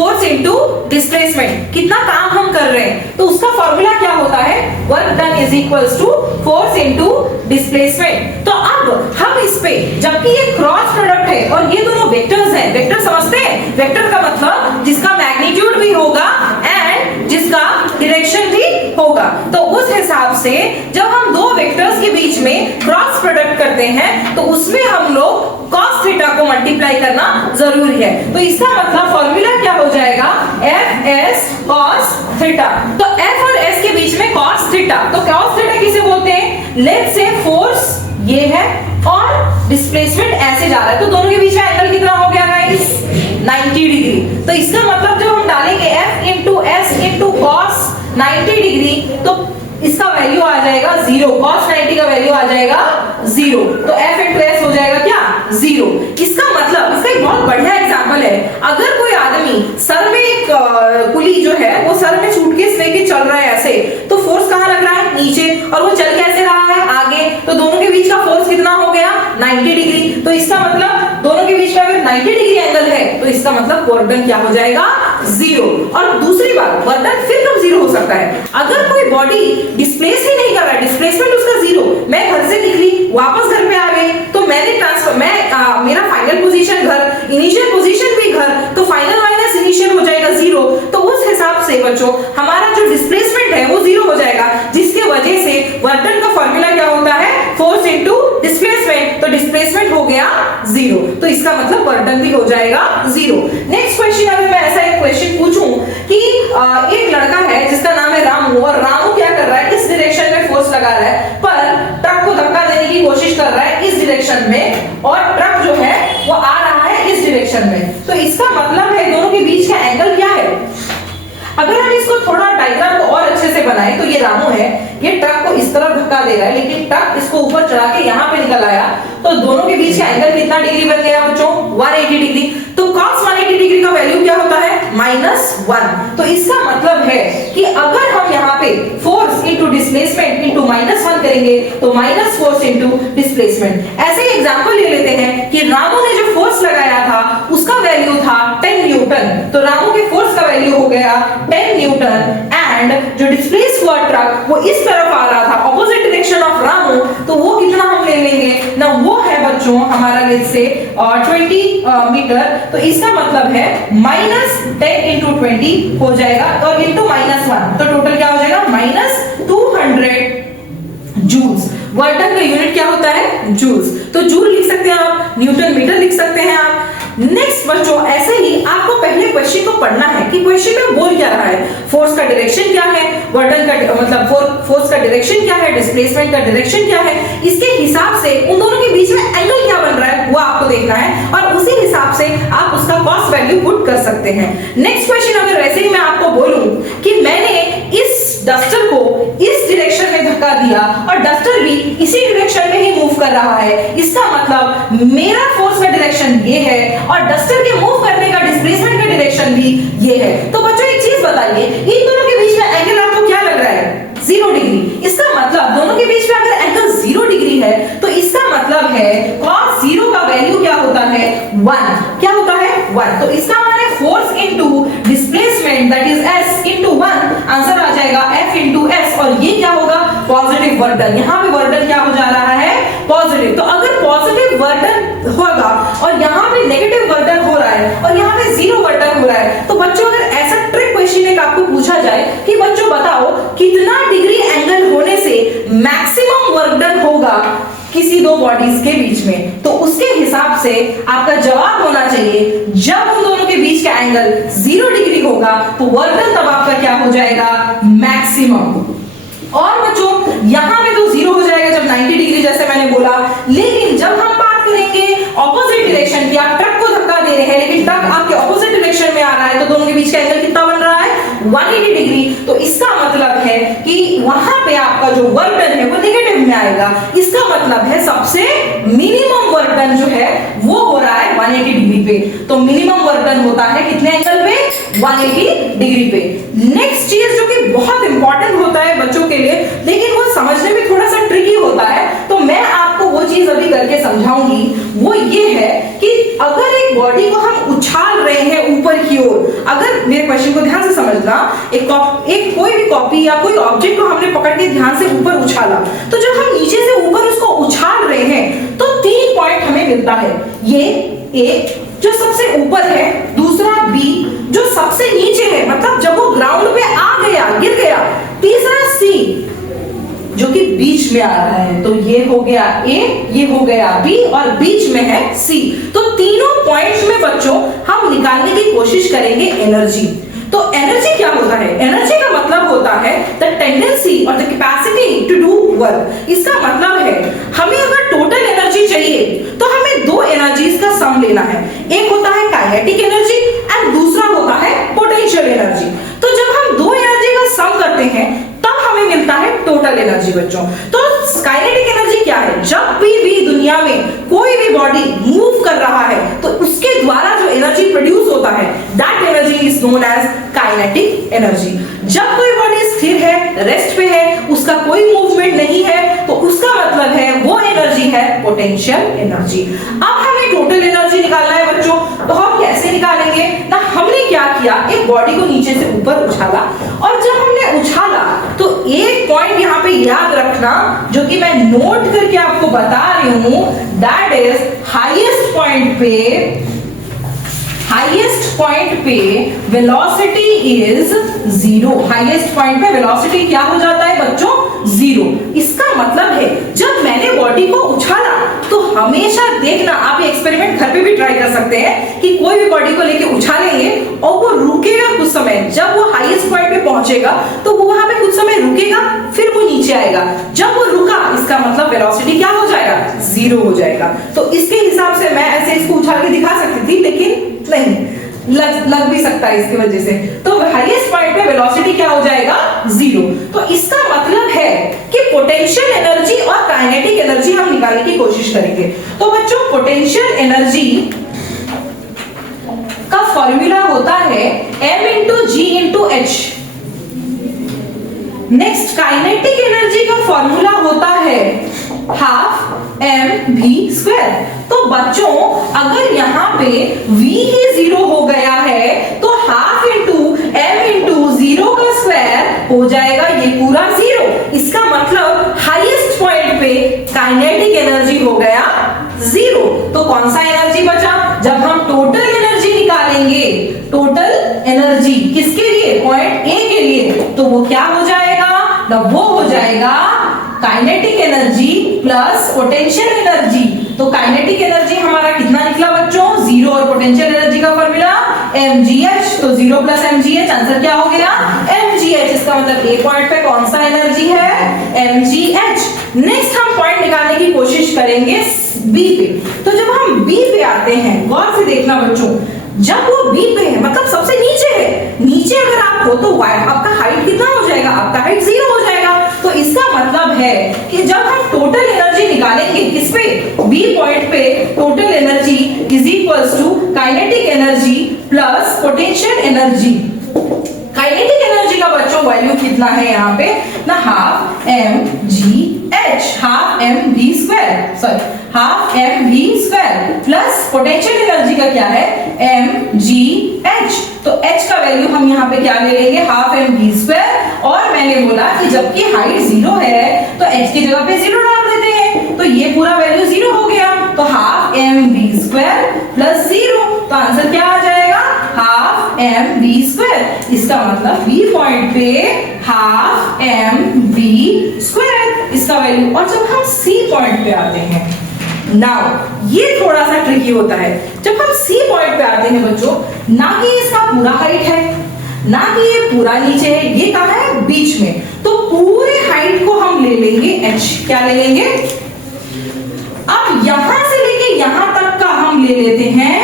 Force into displacement, कितना काम हम कर रहे हैं, तो उसका फॉर्मूला क्या होता है, work done is equals to force into displacement. तो अब हम इस पे, जबकि ये क्रॉस प्रोडक्ट है और ये दोनों वेक्टर्स हैं, वेक्टर समझते हैं, वेक्टर का मतलब जिसका मैग्नीट्यूड भी होगा एंड जिसका डायरेक्शन भी होगा। तो उस हिसाब से जब हम दो वेक्टर्स के बीच में क्रॉस प्रोडक्ट करते हैं तो उसमें हम लोग cos थीटा को मल्टीप्लाई करना जरूरी है। तो इसका मतलब फॉर्मूला क्या हो जाएगा, एफ एस cos थीटा। तो एफ और एस के बीच में cos थीटा, तो cos थीटा किसे बोलते हैं, लेट्स से फोर्स ये है और डिस्प्लेसमेंट ऐसे जा रहा है, तो दोनों के बीच में एंगल कितना हो गया गाइस, 90 डिग्री। तो इसका मतलब जब हम डालेंगे f into S into cos 90 degree, तो इसका वैल्यू आ जाएगा 0, cos 90 का वैल्यू आ जाएगा 0, तो f इंटू एस हो जाएगा क्या, 0। इसका मतलब, इसका एक बहुत बढ़िया एग्जांपल है, अगर कोई आदमी सर में एक कुली जो है वो सर में सूटकेस लेके चल रहा है ऐसे, तो फोर्स कहाँ लग रहा है, नीचे, और वो चल कैसे रहा है, आगे, तो दोनों के बीच का फोर्स कितना हो गया, 90 डिग्री। तो इसका मतलब दोनों के बीच में अगर 90 डिग्री एंगल है तो इसका मतलब वर्क डन क्या हो जाएगा, 0। और दूसरी बात, वर्क डन फिर कब 0 हो सकता है, अगर कोई बॉडी डिस्प्लेस ही नहीं कर रहा है, डिस्प्लेसमेंट उसका 0, मैं घर से निकली वापस घर पे आ गई, तो मैंने ट्रांसफर, मेरा फाइनल पोजीशन घर, इनिशियल पोजीशन भी घर, तो फाइनल माइनस इनिशियल हो जाएगा 0। तो उस हिसाब से बच्चों हमारा जो डिस्प्लेसमेंट है वो 0 हो जाएगा, जिसके वजह से वर्क डन का फॉर्मूला क्या होता है, फोर्स इनटू डिस्प्लेसमेंट, तो डिस्प्लेसमेंट हो गया 0, तो इसका मतलब वर्क डन भी हो जाएगा 0। नेक्स्ट क्वेश्चन, अगर मैं ऐसा एक क्वेश्चन पूछूं कि एक लड़का है जिसका नाम है रामू, और रामू क्या कर रहा है, इस डायरेक्शन में फोर्स लगा रहा है, पर ट्रक को धक्का देने की कोशिश कर रहा है इस डायरेक्शन में, और ट्रक जो है वो आ रहा है इस डायरेक्शन में, तो इसका मतलब है दोनों के बीच का एंगल क्या है। अगर हम इसको थोड़ा डायग्राम को और अच्छे से बनाएं, तो ये रामू है, ये ट्रक को इस तरफ धक्का दे रहा है, लेकिन ट्रक इसको ऊपर चढ़ा के यहाँ पे निकल आया, तो दोनों के बीच का एंगल कितना डिग्री बन गया बच्चों, 180 डिग्री। तो cos 180 डिग्री का वैल्यू क्या होता है, -1। तो इसका मतलब है कि अगर हम यहाँ पे फोर्स इनटू डिस्प्लेसमेंट इनटू -1 करेंगे तो माइनस फोर्स इनटू डिस्प्लेसमेंट। ऐसे ही एग्जांपल ले लेते हैं कि रामू ने जो फोर्स लगाया था उसका वैल्यू था 10 न्यूटन, तो रामू के फोर्स का वैल्यू हो गया 10 न्यूटन, एंड जो डिस्प्लेस हुआ ट्रक वो इस तरफ आ रहा था, ऑपोजिट डायरेक्शन ऑफ रामू, तो वो कितना हम ले लेंगे ना, वो है बच्चों हमारा लेट्स से 20 मीटर, तो इसका मतलब है -10 इंटू 20 हो जाएगा, और इंटू -1, तो टोटल क्या हो जाएगा, -200 जूल्स। वर्क डन का यूनिट क्या होता है, जूल्स, तो जूल लिख सकते हैं आप, न्यूटन मीटर लिख सकते हैं आप। नेक्स्ट बच्चों, ऐसे ही आपको पहले क्वेश्चन को पढ़ना है कि क्वेश्चन में बोल क्या रहा है, फोर्स का डायरेक्शन क्या है, वर्क डन का मतलब फोर्स का डायरेक्शन क्या है, डिस्प्लेसमेंट का डायरेक्शन क्या है, इसके हिसाब से उन दोनों के बीच में एंगल क्या बन रहा है वो आपको देखना है, और उसी हिसाब से आप उसका कॉस वैल्यू पुट कर सकते हैं। नेक्स्ट क्वेश्चन, अगर वैसे ही मैं आपको बोलूं कि मैंने इस डस्टर को इस डायरेक्शन में धक्का दिया और डस्टर भी इसी डायरेक्शन में ही मूव कर रहा है, इसका मतलब मेरा फोर्स का डायरेक्शन ये है और डस्टर के मूव करने का डिस्प्लेसमेंट का डायरेक्शन भी ये है। तो बच्चों एक चीज बताइए, इन दोनों के बीच में एंगल आपको क्या लग रहा है, 0 डिग्री। इसका मतलब दोनों के बीच में अगर एंगल 0 डिग्री है तो इसका मतलब है cos 0 का वैल्यू क्या होता है, 1। क्या होता है, 1। तो इसका मतलब force into displacement that is s into 1, answer आ जाएगा f इनटू s, और ये क्या होगा, पॉजिटिव वर्क डन। यहाँ पे वर्क डन क्या हो जा रहा है, पॉजिटिव। तो अगर पॉजिटिव वर्क डन होगा और यहाँ पे नेगेटिव वर्क डन हो रहा है और यहाँ पे 0 वर्क डन हो रहा है, तो बच्चों अगर ऐसा ट्रिक क्वेश्चन एक आपको पूछा जाए कि बच्चों बताओ कितना डिग्री एंगल होने से मैक्सिमम वर्क डन होगा किसी दो बॉडीज के बीच में, तो उसके हिसाब से आपका जवाब होना चाहिए जब उन दोनों के बीच का एंगल 0 डिग्री होगा तो वर्क डन तब आपका क्या हो जाएगा, मैक्सिमम। और बच्चों यहाँ पे तो 0 हो जाएगा जब 90 डिग्री जैसे मैंने बोला, लेकिन जब हम बात करेंगे ऑपोजिट डायरेक्शन की, आप ट्रक को धक्का दे रहे हैं लेकिन ट्रक आपके ऑपोजिट डायरेक्शन में आ रहा है, तो दोनों के बीच का एंगल कितना बन रहा है, 180 डिग्री। तो इसका मतलब है कि वहां पे आपका जो वर्क डन है वो नेगेटिव में आएगा, इसका मतलब है सबसे मिनिमम वर्क डन जो है वो हो रहा है 180 डिग्री पे। तो मिनिमम वर्क डन होता है कितने एंगल पे, 180 डिग्री पे। नेक्स्ट चीज जो कि बहुत इंपॉर्टेंट होता है बच्चों के लिए, लेकिन वो समझने में थोड़ा सा ट्रिकी होता है, तो मैं आपको वो चीज अभी करके समझाऊंगी वो ये है कि अगर एक बॉडी को हम उछाल रहे हैं ऊपर की ओर, अगर मेरे क्वेश्चन को ध्यान से समझना, एक कोई भी कॉपी या कोई ऑब्जेक्ट को हमने पकड़ के ध्यान से ऊपर उछाला, तो जब हम नीचे से ऊपर उसको उछाल रहे हैं तो 3 पॉइंट हमें मिलता है। ये एक जो सबसे ऊपर है, दूसरा बी जो सबसे नीचे है, मतलब जब वो ग्राउंड पे आ गया, गिर गया, तीसरा सी जो कि बीच में आ रहा है। तो ये हो गया ए, ये हो गया बी और बीच में है सी। तो तीनों पॉइंट्स में बच्चों हम निकालने की कोशिश करेंगे एनर्जी। तो एनर्जी क्या होता है? एनर्जी का मतलब होता है द टेंडेंसी और the capacity to do work. इसका मतलब है हमें अगर टोटल एनर्जी चाहिए तो हमें 2 एनर्जीज का सम लेना है। एक होता है काइनेटिक एनर्जी एंड दूसरा होता है पोटेंशियल एनर्जी। तो जब हम 2 एनर्जी का सम करते हैं तब हमें मिलता है टोटल एनर्जी बच्चों। तो काइनेटिक एनर्जी क्या है? जब भी दुनिया में कोई भी बॉडी मूव कर रहा है तो उसके द्वारा जो एनर्जी प्रोड्यूस होता है that energy is known as kinetic energy. जब कोई बॉडी स्थिर है, रेस्ट पे है, उसका कोई मूवमेंट नहीं है, तो उसका मतलब है वो एनर्जी है पोटेंशियल एनर्जी। अब हमें टोटल एनर्जी निकालना है बच्चों, तो हम कैसे निकालेंगे ना? हमने क्या किया, एक बॉडी को नीचे से ऊपर उछाला और जब हमने उछाला तो एक पॉइंट यहां पे याद रखना जो कि मैं नोट करके आपको बता रही हूं, दैट इज हाईएस्ट पॉइंट पे वेलोसिटी इज 0। हाईएस्ट पॉइंट पे वेलोसिटी क्या हो जाता है बच्चों? 0। इसका मतलब है जब मैंने बॉडी को उछाला तो हमेशा देखना, आप ये एक्सपेरिमेंट घर पे भी ट्राई कर सकते हैं कि कोई भी बॉडी को लेके उछालेंगे और वो रुकेगा कुछ समय। जब वो हाईएस्ट पॉइंट पे पहुंचेगा तो वो वहां पे कुछ समय रुकेगा, फिर वो नीचे आएगा। जब वो रुका इसका मतलब वेलोसिटी क्या हो जाएगा? 0 हो जाएगा। तो इसके हिसाब से मैं ऐसे इसको उछाल के दिखा सकती थी, लेकिन नहीं, लग भी सकता है इसकी वजह से। तो हाईएस्ट पॉइंट पे वेलोसिटी क्या हो जाएगा? 0। तो इसका मतलब है कि पोटेंशियल एनर्जी और काइनेटिक एनर्जी हम निकालने की कोशिश करेंगे। तो बच्चों पोटेंशियल एनर्जी का फॉर्मूला होता है m into g into h. Next kinetic energy का फॉर्मूला होता है हाफ mv²। तो बच्चों अगर यहाँ पे v ही 0 हो गया है तो हाफ इंटू m इंटू 0 का स्क्वायर हो जाएगा ये पूरा 0। इसका मतलब हाईएस्ट पॉइंट पे काइनेटिक एनर्जी हो गया 0। तो कौन सा एनर्जी बचा? जब हम टोटल एनर्जी निकालेंगे, टोटल एनर्जी किसके लिए? पॉइंट ए के लिए, तो वो क्या हो जाएगा ना? वो हो जाएगा kinetic energy plus potential energy. तो काइनेटिक एनर्जी हमारा कितना निकला बच्चों? 0 और पोटेंशियल एनर्जी का फॉर्मूला mgh। तो 0 प्लस mgh, आंसर क्या हो गया? mgh। इसका मतलब ए पॉइंट पे कौन सा एनर्जी है? mgh। नेक्स्ट हम पॉइंट निकालने की कोशिश करेंगे बी पे। तो जब हम बी पे आते हैं, गौर से देखना बच्चों, जब वो बी पे है मतलब सबसे नीचे है, नीचे अगर आप हो तो आपका हाइट कितना हो जाएगा? आपका हाइट 0 हो जाएगा। तो इसका मतलब है कि जब हम टोटल एनर्जी निकालेंगे किस पे? बी पॉइंट पे, total energy is equals to kinetic energy plus potential energy. Kinetic energy का बच्चों वैल्यू कितना है यहाँ पे ना? Half mgh, half mv², half mv² plus potential energy का क्या है? mgh। तो h का वैल्यू हम यहाँ पे क्या ले लेंगे? Half mv²। और मैंने बोला कि जबकि हाइट 0 है तो h की जगह पे 0 डाल देते हैं, तो ये पूरा वैल्यू 0 हो गया। तो हाफ mv² प्लस 0, तो आंसर क्या आ जाएगा? Half mv²। इसका मतलब b पॉइंट पे हाफ mv², इसका वैल्यू। और जब हम c पॉइंट पे आते हैं, नाउ ये थोड़ा सा ट्रिकी होता है। जब हम सी पॉइंट पे आते हैं बच्चों, ना कि इसका पूरा हाइट है, ना कि ये पूरा नीचे है, ये कहाँ है? बीच में। तो पूरे हाइट को हम ले लेंगे h। क्या ले लेंगे? अब यहां से लेके यहां तक का हम ले लेते हैं,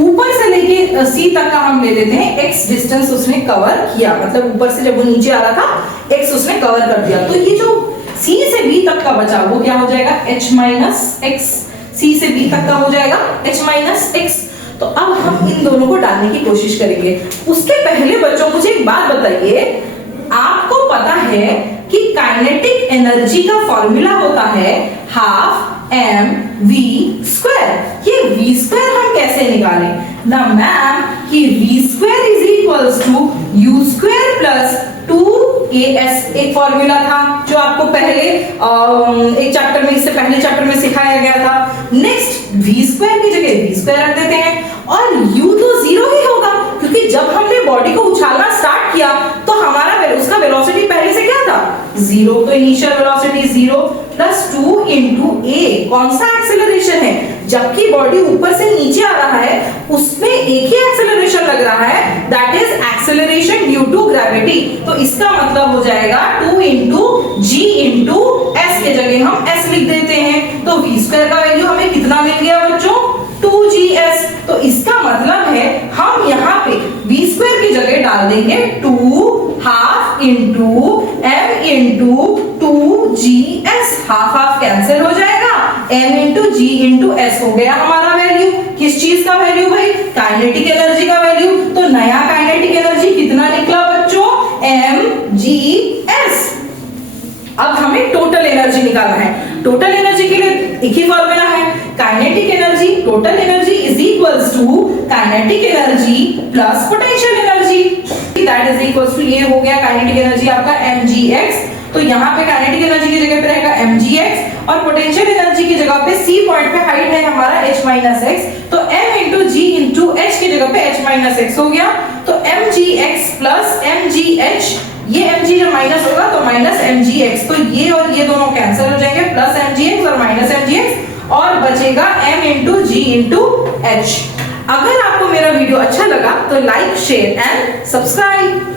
ऊपर से लेके सी तक का हम ले लेते हैं x डिस्टेंस उसने कवर किया, मतलब ऊपर से जब वो नीचे आ रहा था x उसने कवर कर दिया। तो ये जो C से B तक का बचा वो क्या हो जाएगा? h minus x। C से B तक का हो जाएगा h माइनस x। तो अब हम इन दोनों को डालने की कोशिश करेंगे। उसके पहले बच्चों मुझे एक बात बताइए, आपको पता है कि काइनेटिक एनर्जी का फॉर्मूला होता है हाफ एम वी स्क्वायर। ये वी स्क्वायर हम कैसे निकालें ना मैम, कि v square is equals to u square plus 2as एक फॉर्मूला था जो आपको पहले एक चैप्टर में, इससे पहले चैप्टर में सिखाया गया था। नेक्स्ट वी स्क्वायर की जगह वी स्क्वायर रख देते हैं और u तो 0 ही होगा, क्योंकि जब हमने बॉडी को उछालना स्टार्ट किया तो हमारा उसका वेलोसिटी पहले से क्या था 0, तो इनिशियल वेलोसिटी 0 प्लस 2 इंटू ए कौन सा एक्सेलरेशन है, जबकि बॉडी ऊपर से नीचे आ रहा है उसमें एक ही एक्सेलरेशन लग रहा है, that is acceleration due to gravity. तो इसका मतलब हो जाएगा 2 इंटू जी इंटू एस के जगह हम एस लिख देते हैं। तो वी स्क्वायर का वैल्यू हमें कितना मिल गया बच्चों 2gs। तो इसका मतलब है हम यहाँ पे वी स्क्वायर की जगह डाल देंगे 2 half into m into 2gs, half half cancel हो जाएगा, m into g into s हो गया हमारा वैल्यू। किस चीज का वैल्यू भाई, काइनेटिक एनर्जी का वैल्यू। तो नया काइनेटिक एनर्जी कितना निकला बच्चों mgs। अब हमें टोटल एनर्जी निकालना है। टोटल एनर्जी के लिए एक ही फॉर्मूला है, kinetic energy, total energy is equals to kinetic energy plus potential energy, that is equals to, ये हो गया काइनेटिक एनर्जी आपका mgx। तो यहाँ पे काइनेटिक एनर्जी की जगह पे रहेगा mgx और पोटेंशियल एनर्जी की जगह पे c पॉइंट पे हाइट है हमारा h माइनस x, तो m into g into h की जगह पे h माइनस x हो गया। तो mgx प्लस mgh, ये mg जब माइनस होगा तो माइनस mgx, तो ये और ये दोनों कैंसिल हो जाएंगे, प्लस mgx और माइनस mgx और बचेगा m into g into h। अगर आपको मेरा वीडियो अच्छा लगा तो लाइक शेयर एंड सब्सक्राइब।